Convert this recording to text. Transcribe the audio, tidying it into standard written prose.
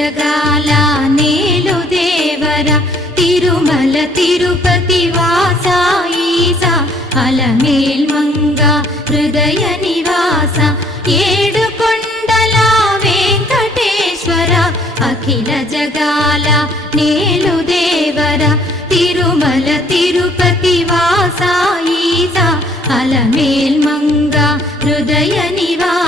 జగాల నేలు దేవర తిరుమల తిరుపతి వాస ఈసా అలమేల్ మంగ హృదయ నివాస ఏడు కొండల వెంకటేశ్వర అఖిల జగాల నేలు దేవర తిరుమల తిరుపతి వాస ఈసా అలమేల్ మంగ హృదయ నివాస